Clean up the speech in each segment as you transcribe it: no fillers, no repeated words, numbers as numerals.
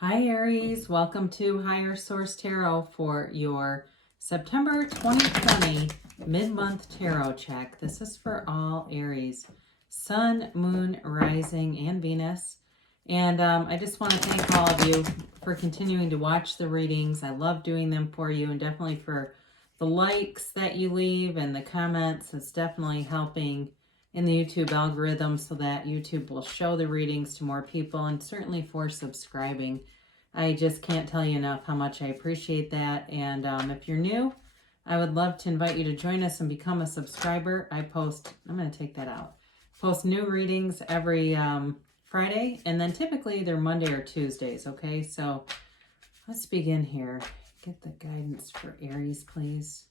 Hi Aries, welcome to Higher Source Tarot for your September 2020 mid-month tarot check. This is for all Aries, Sun, Moon, Rising, and Venus. And I just want to thank all of you for continuing to watch the readings. I love doing them for you, and definitely for the likes that you leave and the comments. It's definitely helping in the YouTube algorithm so that YouTube will show the readings to more people, and certainly for subscribing. I just can't tell you enough how much I appreciate that. And if you're new, I would love to invite you to join us and become a subscriber. I'm going to take that out, post new readings every Friday, and then typically they're Monday or Tuesdays, okay? So let's begin here. Get the guidance for Aries, please.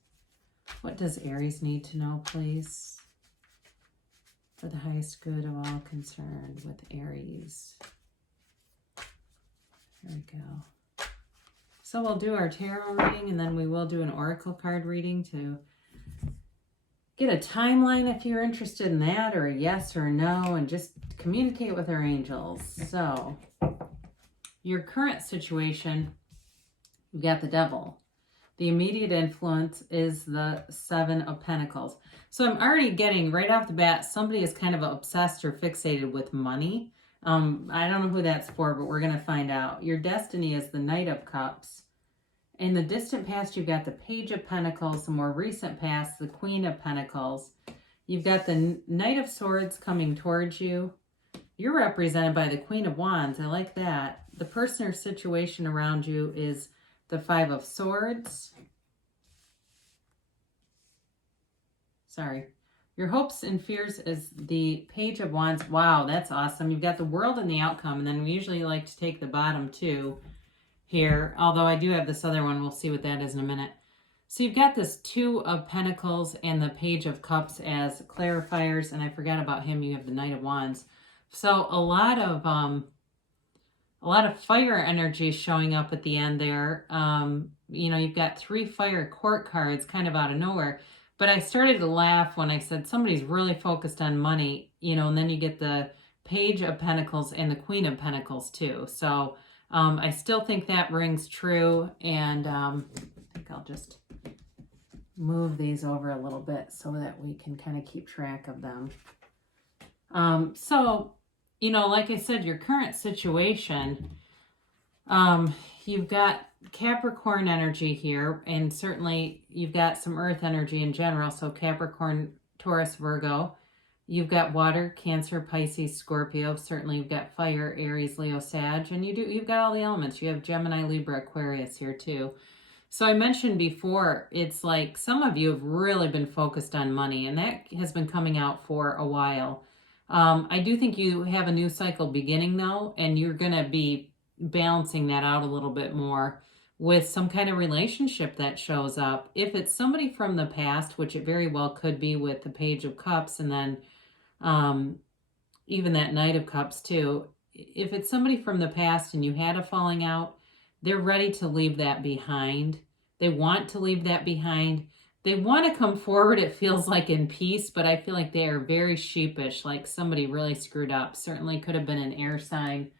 What does Aries need to know, please? For the highest good of all concerned with Aries. There we go. So we'll do our tarot reading, and then we will do an oracle card reading to get a timeline if you're interested in that, or a yes or a no, and just communicate with our angels. So your current situation, you've got the Devil. The immediate influence is the Seven of Pentacles. So I'm already getting, right off the bat, somebody is kind of obsessed or fixated with money. I don't know who that's for, but we're going to find out. Your destiny is the Knight of Cups. In the distant past, you've got the Page of Pentacles. The more recent past, the Queen of Pentacles. You've got the Knight of Swords coming towards you. You're represented by the Queen of Wands. I like that. The person or situation around you is the Five of Swords. Sorry. Your hopes and fears is the Page of Wands. Wow, that's awesome. You've got the World and the Outcome, and then we usually like to take the bottom two here, although I do have this other one. We'll see what that is in a minute. So you've got this Two of Pentacles and the Page of Cups as clarifiers, and I forgot about him. You have the Knight of Wands. So a lot of fire energy showing up at the end there. You've got 3 fire court cards kind of out of nowhere. But I started to laugh when I said somebody's really focused on money, and then you get the Page of Pentacles and the Queen of Pentacles too. So I still think that rings true. And I think I'll just move these over a little bit so that we can kind of keep track of them. Like I said, your current situation, you've got Capricorn energy here, and certainly you've got some earth energy in general. So Capricorn, Taurus, Virgo. You've got water, Cancer, Pisces, Scorpio. Certainly you've got fire, Aries, Leo, Sag, and you've got all the elements. You have Gemini, Libra, Aquarius here too. So I mentioned before, it's like some of you have really been focused on money, and that has been coming out for a while. I do think you have a new cycle beginning though, and you're going to be balancing that out a little bit more with some kind of relationship that shows up. If it's somebody from the past, which it very well could be with the Page of Cups, and then even that Knight of Cups too. If it's somebody from the past and you had a falling out, they're ready to leave that behind. They want to leave that behind. They want to come forward, it feels like, in peace, but I feel like they are very sheepish, like somebody really screwed up. Certainly could have been an air sign.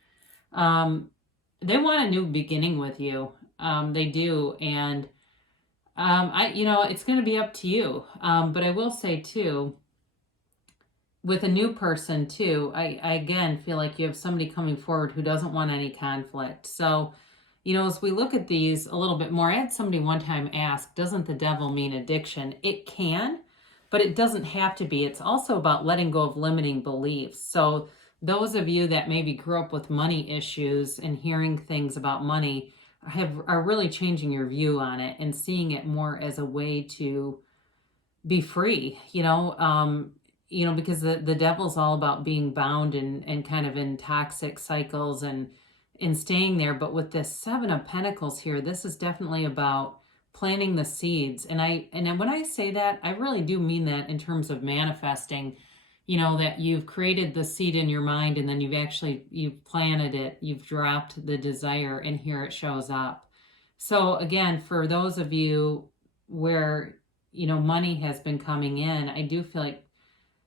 They want a new beginning with you. They do. And it's going to be up to you. But I will say too, with a new person too, I again feel like you have somebody coming forward who doesn't want any conflict. So, as we look at these a little bit more, I had somebody one time ask, doesn't the devil mean addiction? It can, but it doesn't have to be. It's also about letting go of limiting beliefs. So those of you that maybe grew up with money issues and hearing things about money are really changing your view on it and seeing it more as a way to be free, because the devil's all about being bound and kind of in toxic cycles and staying there. But with this Seven of Pentacles here, this is definitely about planting the seeds. And when I say that, I really do mean that in terms of manifesting, that you've created the seed in your mind, and then you've planted it, you've dropped the desire, and here it shows up. So again, for those of you where, money has been coming in, I do feel like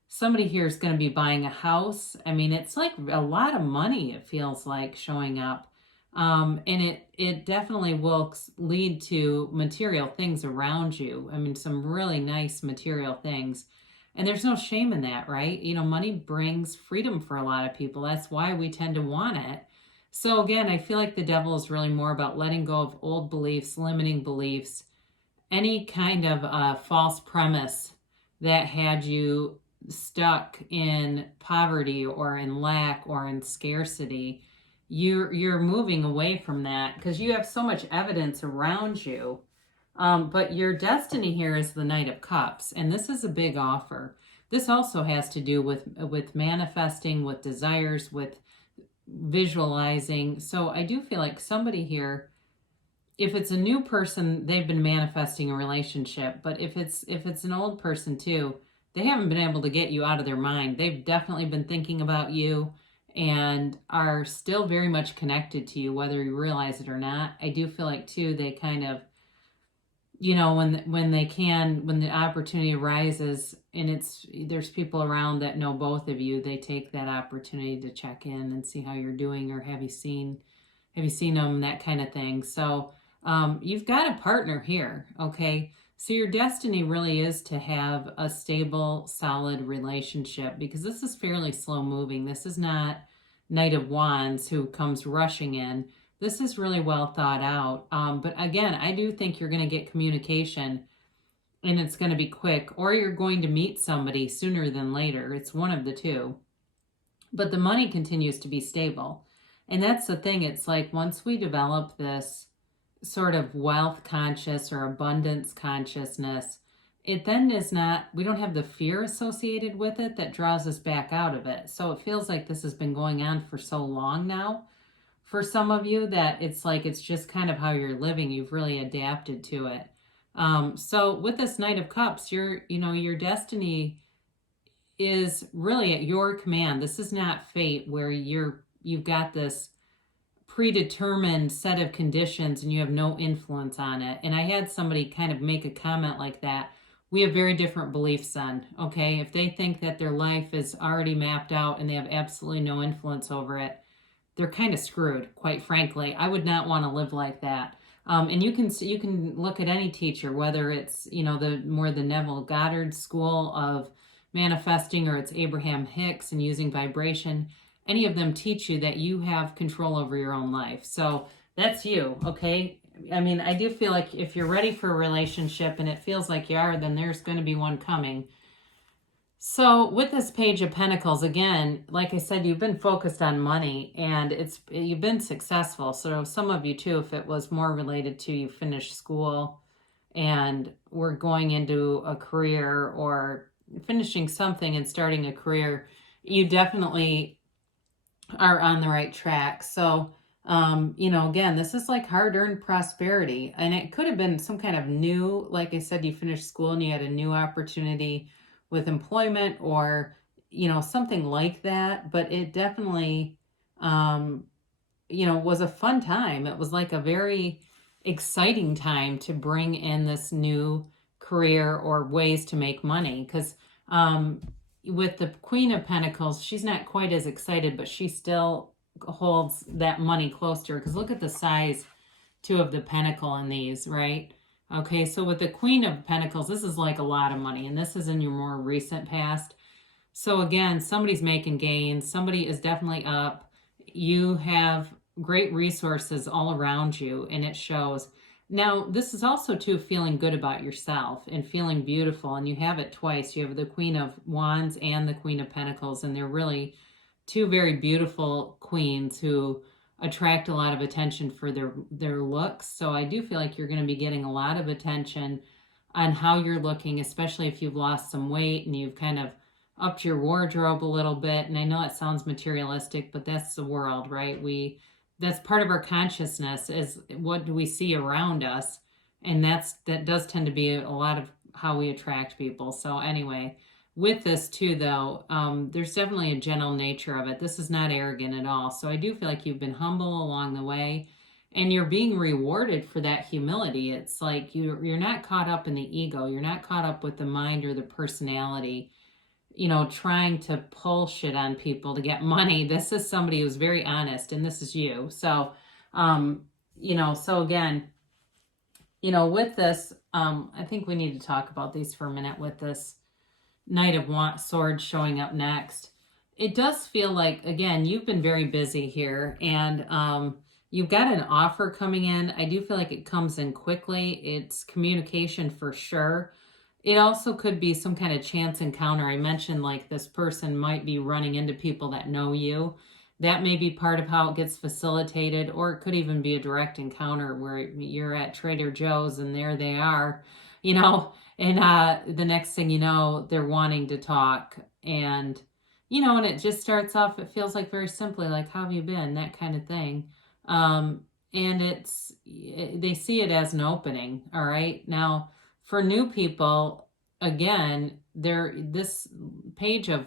somebody here is going to be buying a house. I mean, it's like a lot of money, it feels like, showing up. And it definitely will lead to material things around you. I mean, some really nice material things. And there's no shame in that, right? You know, money brings freedom for a lot of people. That's why we tend to want it. So again, I feel like the devil is really more about letting go of old beliefs, limiting beliefs, any kind of false premise that had you stuck in poverty or in lack or in scarcity. You're moving away from that because you have so much evidence around you. But your destiny here is the Knight of Cups, and this is a big offer. This also has to do with manifesting, with desires, with visualizing. So I do feel like somebody here, if it's a new person, they've been manifesting a relationship. But if it's an old person too, they haven't been able to get you out of their mind. They've definitely been thinking about you and are still very much connected to you, whether you realize it or not. I do feel like too, they kind of, you know, when the opportunity arises and there's people around that know both of you, they take that opportunity to check in and see how you're doing, or have you seen them, that kind of thing. So you've got a partner here, okay? So your destiny really is to have a stable, solid relationship, because this is fairly slow moving. This is not Knight of Wands who comes rushing in. This is really well thought out. But again, I do think you're going to get communication, and it's going to be quick, or you're going to meet somebody sooner than later. It's one of the two. But the money continues to be stable. And that's the thing. It's like once we develop this sort of wealth conscious or abundance consciousness, it then is not, we don't have the fear associated with it that draws us back out of it. So it feels like this has been going on for so long now for some of you that it's like it's just kind of how you're living. You've really adapted to it. So with this Knight of Cups, your destiny is really at your command. This is not fate where you've got this predetermined set of conditions and you have no influence on it. And I had somebody kind of make a comment like that. We have very different beliefs then, okay? If they think that their life is already mapped out and they have absolutely no influence over it, they're kind of screwed, quite frankly. I would not want to live like that. And you can look at any teacher, whether it's, you know, the Neville Goddard school of manifesting, or it's Abraham Hicks and using vibration. Any of them teach you that you have control over your own life. So that's you, okay? I mean, I do feel like if you're ready for a relationship and it feels like you are, then there's going to be one coming. So with this Page of Pentacles, again, like I said, you've been focused on money and you've been successful. So some of you too, if it was more related to you finished school and we're going into a career or finishing something and starting a career, you definitely are on the right track. So, again, this is like hard-earned prosperity, and it could have been some kind of new, like I said, you finished school and you had a new opportunity with employment or, something like that, but it definitely, was a fun time. It was like a very exciting time to bring in this new career or ways to make money, because with the Queen of Pentacles, she's not quite as excited, but she still holds that money close to her, because look at the size too of the pentacle in these, right? Okay, so with the Queen of Pentacles, this is like a lot of money, and this is in your more recent past. So again, somebody's making gains. Somebody is definitely up. You have great resources all around you, and it shows. Now, this is also too feeling good about yourself and feeling beautiful, and you have it twice. You have the Queen of Wands and the Queen of Pentacles, and they're really two very beautiful queens who attract a lot of attention for their looks. So I do feel like you're going to be getting a lot of attention on how you're looking, especially if you've lost some weight and you've kind of upped your wardrobe a little bit. And I know it sounds materialistic, but that's the world, right? That's part of our consciousness, is what do we see around us, and that does tend to be a lot of how we attract people. So anyway, with this too, though, there's definitely a gentle nature of it. This is not arrogant at all. So I do feel like you've been humble along the way, and you're being rewarded for that humility. It's like you're not caught up in the ego. You're not caught up with the mind or the personality, trying to pull shit on people to get money. This is somebody who's very honest, and this is you. So So again, with this, I think we need to talk about these for a minute with this Knight of Swords showing up next. It does feel like, again, you've been very busy here, and you've got an offer coming in. I do feel like it comes in quickly. It's communication for sure. It also could be some kind of chance encounter. I mentioned like this person might be running into people that know you. That may be part of how it gets facilitated, or it could even be a direct encounter where you're at Trader Joe's and there they are, and the next thing you know, they're wanting to talk. And it just starts off, it feels like very simply, like, how have you been? That kind of thing. And they see it as an opening. All right. Now, for new people, again, this page of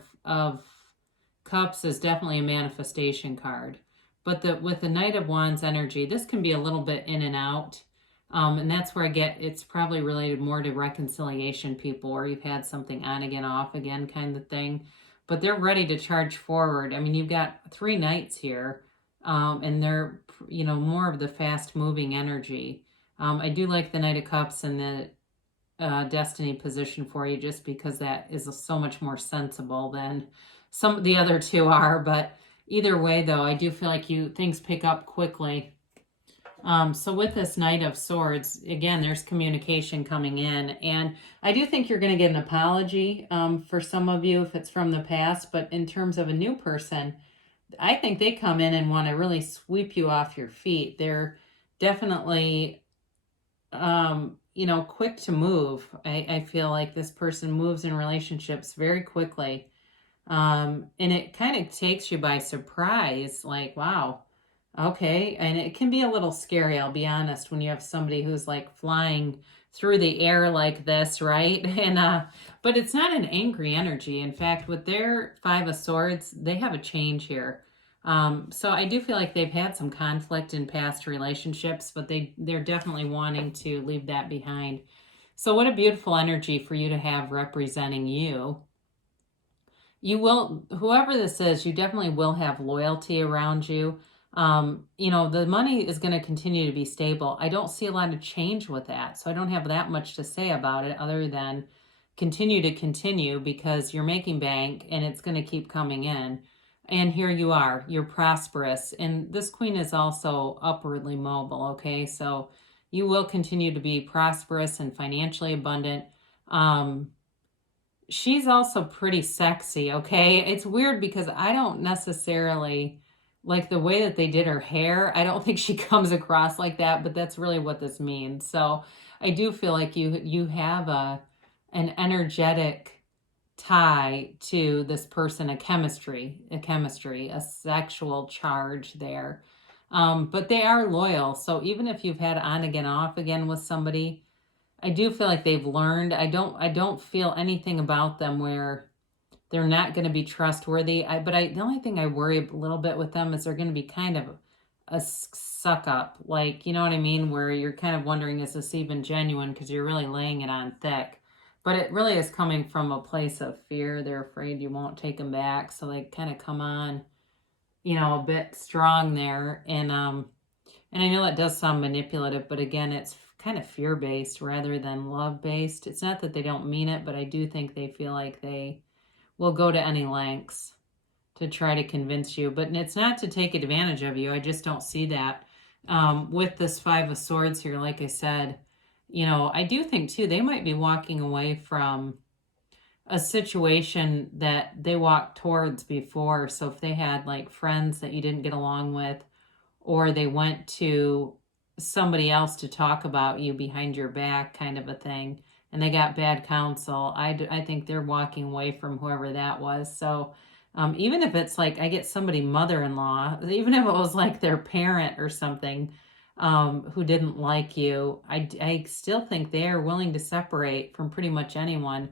Cups is definitely a manifestation card. But with the Knight of Wands energy, this can be a little bit in and out. And that's where I get it's probably related more to reconciliation people, or you've had something on again, off again kind of thing. But they're ready to charge forward. I mean, you've got 3 knights here, and they're, more of the fast moving energy. I do like the Knight of Cups and the Destiny position for you, just because that is so much more sensible than some of the other 2 are. But either way, though, I do feel like things pick up quickly. So with this Knight of Swords, again, there's communication coming in. And I do think you're going to get an apology for some of you if it's from the past. But in terms of a new person, I think they come in and want to really sweep you off your feet. They're definitely, quick to move. I feel like this person moves in relationships very quickly. And it kind of takes you by surprise, like, wow. Okay, and it can be a little scary, I'll be honest, when you have somebody who's like flying through the air like this, right? But it's not an angry energy. In fact, with their 5 of Swords, they have a change here. So I do feel like they've had some conflict in past relationships, but they're definitely wanting to leave that behind. So what a beautiful energy for you to have representing you. You will, whoever this is, you definitely will have loyalty around you. The money is going to continue to be stable. I don't see a lot of change with that. So I don't have that much to say about it other than continue because you're making bank and it's going to keep coming in. And here you are, you're prosperous. And this queen is also upwardly mobile. Okay. So you will continue to be prosperous and financially abundant. She's also pretty sexy. Okay. It's weird because I don't necessarily like the way that they did her hair. I don't think she comes across like that, but that's really what this means. So I do feel like you have an energetic tie to this person, a chemistry, a sexual charge there. But they are loyal. So even if you've had on again, off again with somebody, I do feel like they've learned. I don't feel anything about them where they're not going to be trustworthy. The only thing I worry a little bit with them is they're going to be kind of a suck up. Like, you know what I mean? Where you're kind of wondering, is this even genuine? Because you're really laying it on thick. But it really is coming from a place of fear. They're afraid you won't take them back. So they kind of come on, a bit strong there. And I know that does sound manipulative, but again, it's kind of fear-based rather than love-based. It's not that they don't mean it, but I do think they feel like they will go to any lengths to try to convince you. But it's not to take advantage of you. I just don't see that. With this 5 of Swords here, like I said, I do think too, they might be walking away from a situation that they walked towards before. So if they had like friends that you didn't get along with, or they went to somebody else to talk about you behind your back kind of a thing, and they got bad counsel, I think they're walking away from whoever that was. So even if it's like I get somebody mother-in-law, even if it was like their parent or something who didn't like you, I still think they are willing to separate from pretty much anyone.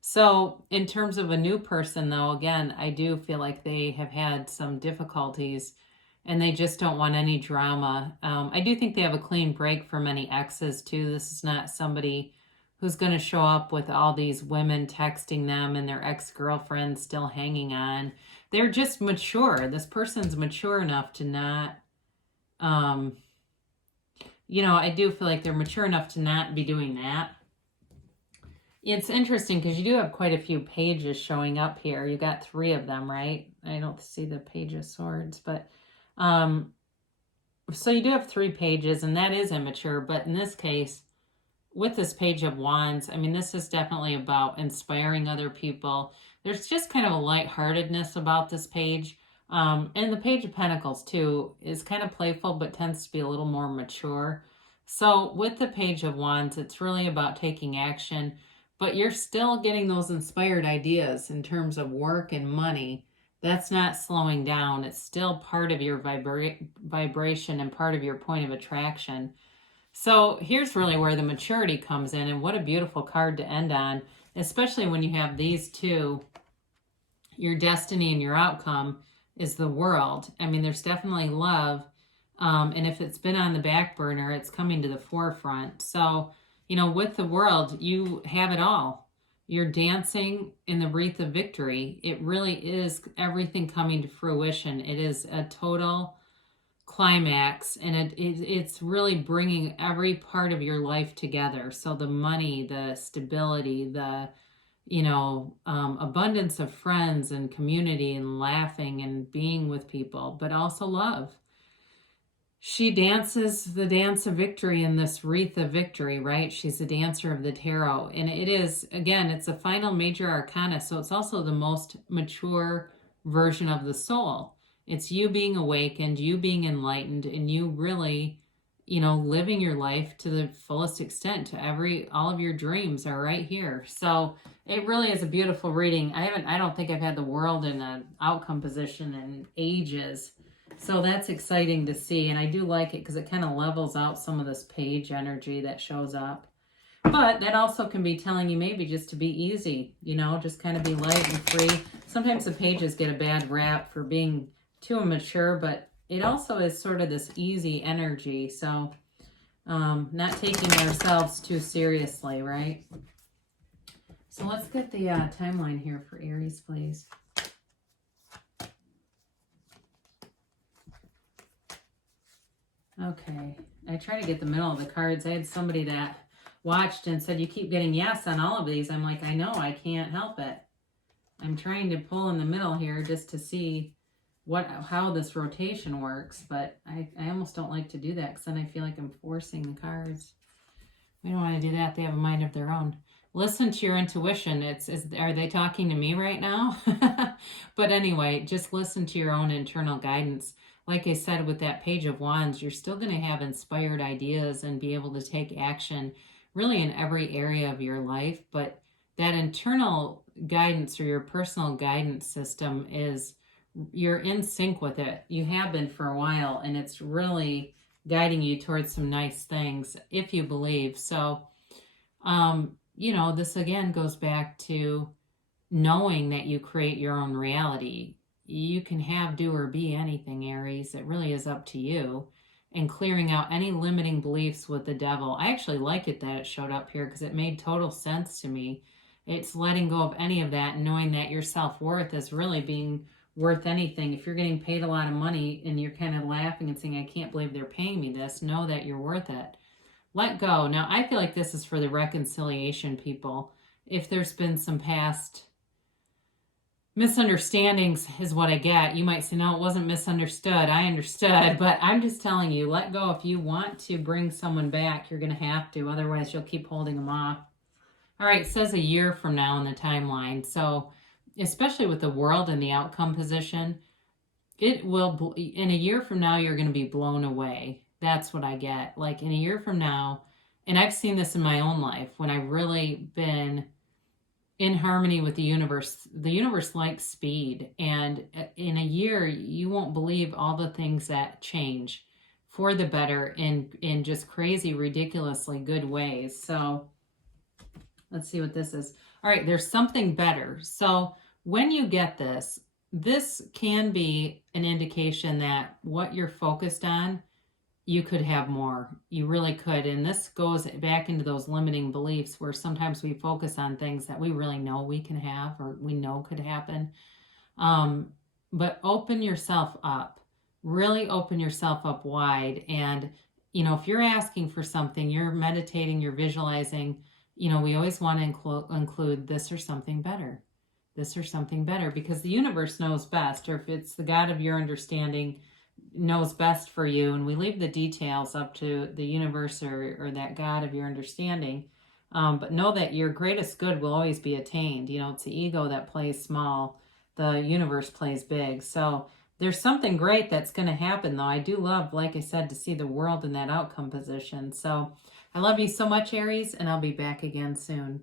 So in terms of a new person, though, again, I do feel like they have had some difficulties and they just don't want any drama. I do think they have a clean break from any exes, too. This is not somebody who's going to show up with all these women texting them and their ex-girlfriends still hanging on. They're just mature. This person's mature enough to not I do feel like they're mature enough to not be doing that. It's interesting because you do have quite a few pages showing up here. You got 3 of them, right? I don't see the Page of Swords, but so you do have 3 pages, and that is immature. But in this case, with this Page of Wands, I mean, this is definitely about inspiring other people. There's just kind of a lightheartedness about this page. And the Page of Pentacles, too, is kind of playful, but tends to be a little more mature. So with the Page of Wands, it's really about taking action, but you're still getting those inspired ideas in terms of work and money. That's not slowing down. It's still part of your vibration and part of your point of attraction. So here's really where the maturity comes in, and what a beautiful card to end on, especially when you have these two. Your destiny and your outcome is the World. I mean, there's definitely love, and if it's been on the back burner, it's coming to the forefront. So, with the World, you have it all. You're dancing in the wreath of victory. It really is everything coming to fruition. It is a total climax, and it's really bringing every part of your life together. So the money, the stability, the abundance of friends and community and laughing and being with people, but also love. She dances the dance of victory in this wreath of victory, right? She's a dancer of the tarot, and it is, again, it's a final major arcana, so it's also the most mature version of the soul. It's you being awakened, you being enlightened, and you really, living your life to the fullest extent. All of your dreams are right here. So it really is a beautiful reading. I don't think I've had the World in an outcome position in ages. So that's exciting to see. And I do like it because it kind of levels out some of this page energy that shows up. But that also can be telling you maybe just to be easy, just kind of be light and free. Sometimes the pages get a bad rap for being too immature, but it also is sort of this easy energy. So not taking ourselves too seriously, right? So let's get the timeline here for Aries, please. Okay, I try to get the middle of the cards. I had somebody that watched and said, you keep getting yes on all of these. I'm like, I know, I can't help it. I'm trying to pull in the middle here just to see how this rotation works, but I almost don't like to do that because then I feel like I'm forcing the cards. We don't want to do that. They have a mind of their own. Listen to your intuition. Are they talking to me right now? But anyway, just listen to your own internal guidance. Like I said, with that Page of Wands, you're still going to have inspired ideas and be able to take action really in every area of your life. But that internal guidance or your personal guidance system you're in sync with it. You have been for a while, and it's really guiding you towards some nice things if you believe. So, this again goes back to knowing that you create your own reality. You can have, do, or be anything, Aries. It really is up to you. And clearing out any limiting beliefs with the devil. I actually like it that it showed up here because it made total sense to me. It's letting go of any of that and knowing that your self-worth is really being worth anything. If you're getting paid a lot of money and you're kind of laughing and saying, I can't believe they're paying me this, know that you're worth it. Let go. Now, I feel like this is for the reconciliation people. If there's been some past misunderstandings is what I get. You might say, no, it wasn't misunderstood. I understood. But I'm just telling you, let go. If you want to bring someone back, you're going to have to. Otherwise, you'll keep holding them off. All right, it says a year from now in the timeline. So especially with the World in the outcome position, it will, in a year from now, you're going to be blown away. That's what I get. Like in a year from now, and I've seen this in my own life, when I've really been in harmony with the universe likes speed. And in a year, you won't believe all the things that change for the better in just crazy, ridiculously good ways. So let's see what this is. All right, there's something better. So when you get this can be an indication that what you're focused on, you could have more. You really could. And this goes back into those limiting beliefs where sometimes we focus on things that we really know we can have or we know could happen. But open yourself up. really open yourself up wide. And, if you're asking for something, you're meditating, you're visualizing, we always want to include this or something better. This or something better, because the universe knows best, or if it's the God of your understanding knows best for you, and we leave the details up to the universe or that God of your understanding. But know that your greatest good will always be attained. It's the ego that plays small, the universe plays big. So there's something great that's going to happen, though. I do love, like I said, to see the world in that outcome position. So I love you so much, Aries, and I'll be back again soon.